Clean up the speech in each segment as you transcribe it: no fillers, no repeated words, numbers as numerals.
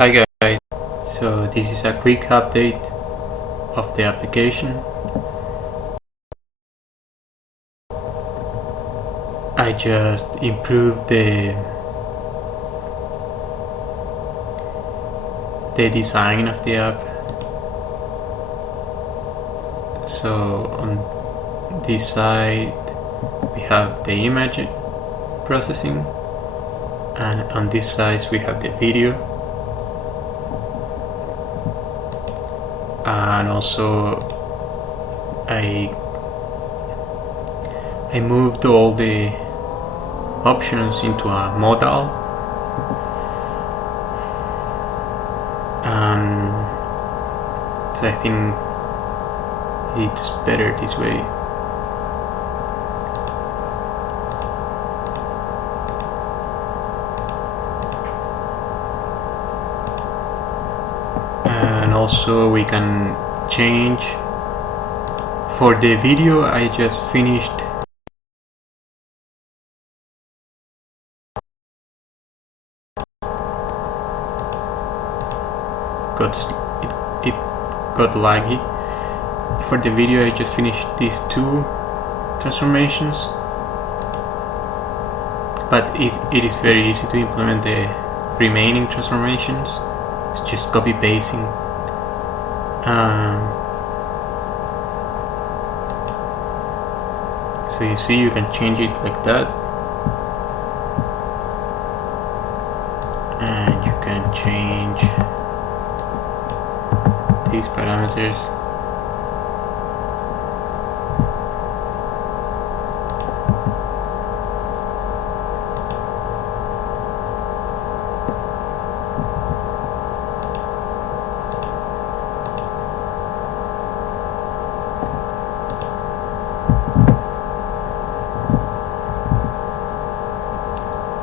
Hi guys, so this is a quick update of the application. I just improved the design of the app. So on this side we have the image processing, and on this side we have the video, and also I moved all the options into a modal, and so I think it's better this way. And also we can change. For the video I just finished it got laggy. For the video I just finished these two transformations, but it is very easy to implement the remaining transformations. It's just copy pasting. So you see, you can change it like that, and you can change these parameters.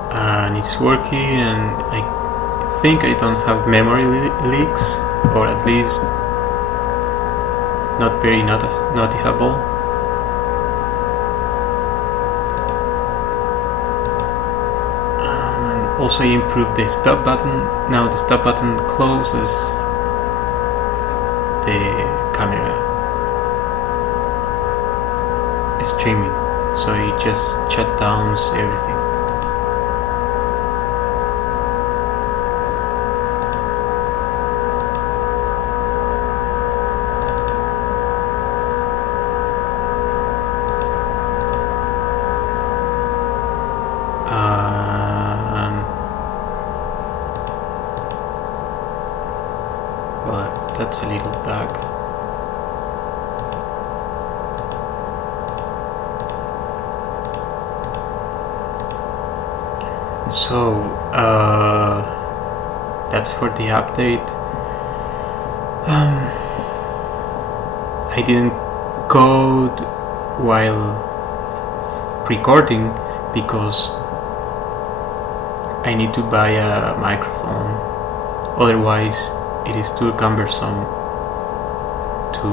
And it's working, and I think I don't have memory leaks, or at least not very noticeable. And also I improved the stop button. Now the stop button closes the camera streaming, so it just shut down everything. Well, that's a little bug. So that's for the update. I didn't code while recording because I need to buy a microphone, otherwise it is too cumbersome to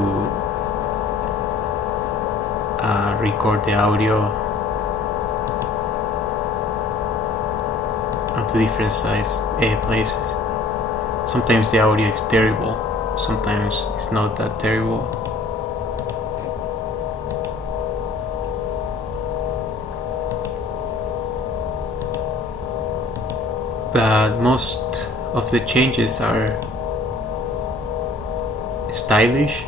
record the audio onto different places. Sometimes the audio is terrible, sometimes it's not that terrible. But most of the changes are stylish,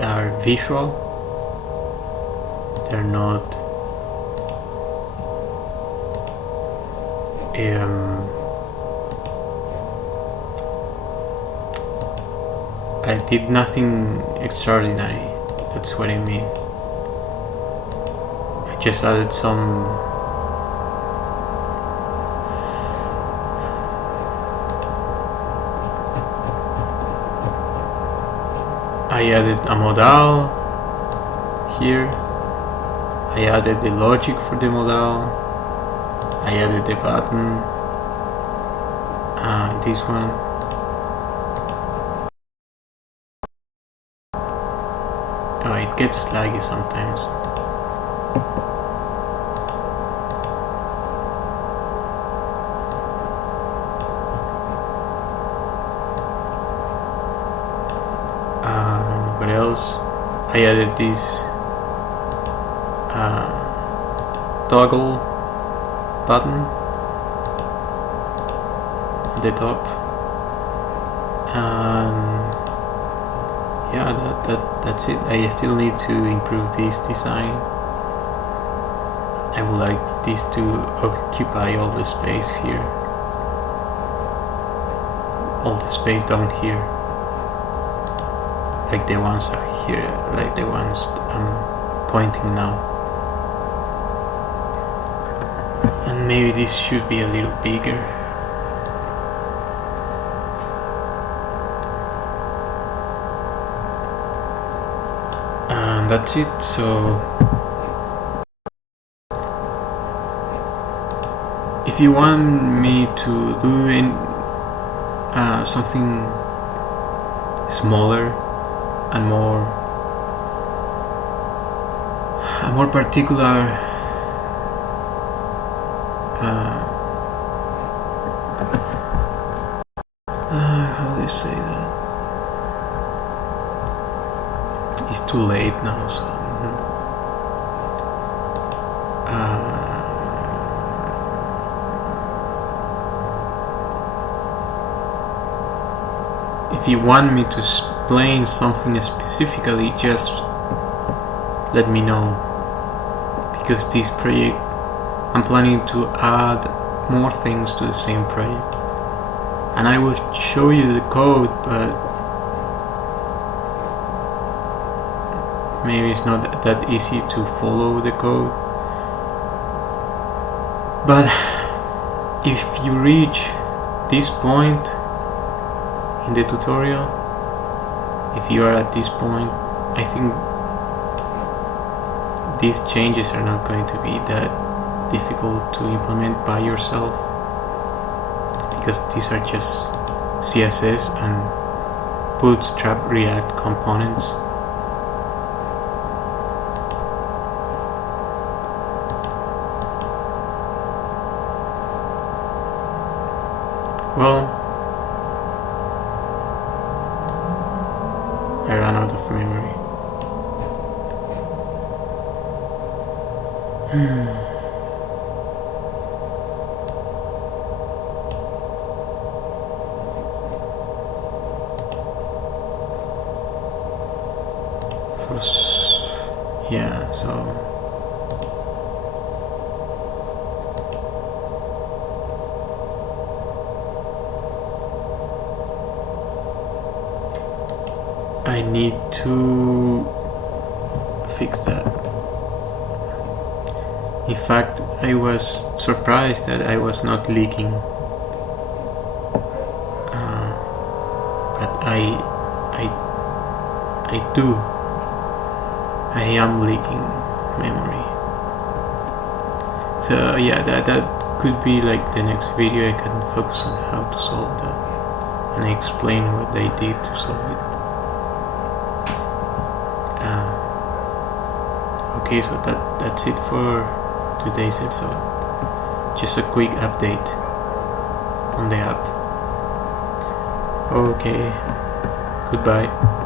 are visual. They're not I did nothing extraordinary, that's what I mean. I just added some I added a modal here, I added the logic for the modal, I added the button, this one. Oh, it gets laggy sometimes. else, I added this toggle button at the top, and yeah, that's it. I still need to improve this design. I would like this to occupy all the space here, all the space down here, like the ones are here, like the ones I'm pointing now. And maybe this should be a little bigger. And that's it. So if you want me to do something smaller and a more particular how do you say that? It's too late now, so if you want me to explain something specifically, just let me know, because this project I'm planning to add more things to the same project, and I will show you the code, but maybe it's not that easy to follow the code. But if you reach this point in the tutorial, if you are at this point, I think these changes are not going to be that difficult to implement by yourself, because these are just CSS and Bootstrap React components. Well, I ran out of memory. Yeah, so I need to fix that. In fact, I was surprised that I was not leaking, but I do. I am leaking memory. So yeah, that could be like the next video. I can focus on how to solve that, and I explain what they did to solve it. Okay, so that's it for today's episode. Just a quick update on the app. Okay, goodbye.